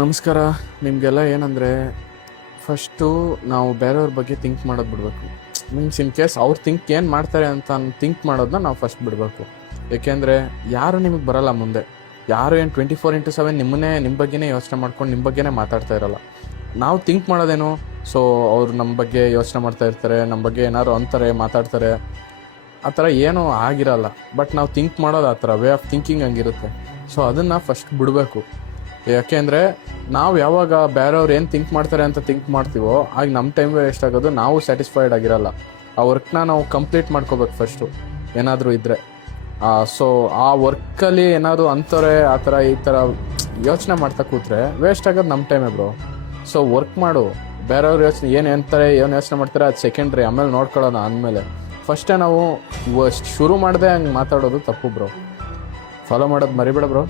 ನಮಸ್ಕಾರ. ನಿಮಗೆಲ್ಲ ಏನಂದರೆ, ಫಸ್ಟು ನಾವು ಬೇರೆಯವ್ರ ಬಗ್ಗೆ ಥಿಂಕ್ ಮಾಡೋದು ಬಿಡಬೇಕು. ಮೀನ್ಸ್ ಇನ್ ಕೇಸ್ ಅವ್ರು ಏನು ಮಾಡ್ತಾರೆ ಅಂತ ಥಿಂಕ್ ಮಾಡೋದನ್ನ ನಾವು ಫಸ್ಟ್ ಬಿಡಬೇಕು. ಏಕೆಂದರೆ ಯಾರು ನಿಮಗೆ ಬರೋಲ್ಲ ಮುಂದೆ. ಯಾರು ಏನು 24x7 ನಿಮ್ಮ ಬಗ್ಗೆನೇ ಯೋಚನೆ ಮಾಡ್ಕೊಂಡು ನಿಮ್ಮ ಬಗ್ಗೆನೇ ಮಾತಾಡ್ತಾ ಇರೋಲ್ಲ. ನಾವು ಥಿಂಕ್ ಮಾಡೋದೇನು, ಸೊ ಅವ್ರು ನಮ್ಮ ಬಗ್ಗೆ ಯೋಚನೆ ಮಾಡ್ತಾ ಇರ್ತಾರೆ, ನಮ್ಮ ಬಗ್ಗೆ ಏನಾದ್ರು ಅಂತಾರೆ, ಮಾತಾಡ್ತಾರೆ, ಆ ಥರ ಏನೂ ಆಗಿರಲ್ಲ. ಬಟ್ ನಾವು ಥಿಂಕ್ ಮಾಡೋದು ಆ ಥರ ವೇ ಆಫ್ ಥಿಂಕಿಂಗ್ ಹಂಗಿರುತ್ತೆ. ಸೊ ಅದನ್ನು ಫಸ್ಟ್ ಬಿಡಬೇಕು. ಯಾಕೆಂದರೆ ನಾವು ಯಾವಾಗ ಬೇರೆಯವ್ರು ಏನು ಥಿಂಕ್ ಮಾಡ್ತಾರೆ ಅಂತ ಥಿಂಕ್ ಮಾಡ್ತೀವೋ ಆಗ ನಮ್ಮ ಟೈಮ್ ವೇಸ್ಟ್ ಆಗೋದು, ನಾವು ಸ್ಯಾಟಿಸ್ಫೈಡ್ ಆಗಿರಲ್ಲ. ಆ ವರ್ಕ್ನ ನಾವು ಕಂಪ್ಲೀಟ್ ಮಾಡ್ಕೋಬೇಕು ಫಸ್ಟು ಏನಾದರೂ ಇದ್ದರೆ. ಸೊ ಆ ವರ್ಕಲ್ಲಿ ಏನಾದರೂ ಅಂತಾರೆ ಆ ಥರ ಈ ಥರ ಯೋಚನೆ ಮಾಡ್ತಾ ಕೂತ್ರೆ ವೇಸ್ಟ್ ಆಗೋದು ನಮ್ಮ ಟೈಮೇ ಬ್ರೋ. ಸೊ ವರ್ಕ್ ಮಾಡು. ಬೇರೆಯವ್ರು ಏನು ಯೋಚನೆ ಮಾಡ್ತಾರೆ ಅದು ಸೆಕೆಂಡ್ರಿ, ಆಮೇಲೆ ನೋಡ್ಕೊಳ್ಳೋಣ ಅಂದಮೇಲೆ. ಫಸ್ಟೇ ನಾವು ಶುರು ಮಾಡದೆ ಹಂಗೆ ಮಾತಾಡೋದು ತಪ್ಪು ಬ್ರೋ. ಫಾಲೋ ಮಾಡೋದು ಮರಿಬೇಡ ಬ್ರೋ.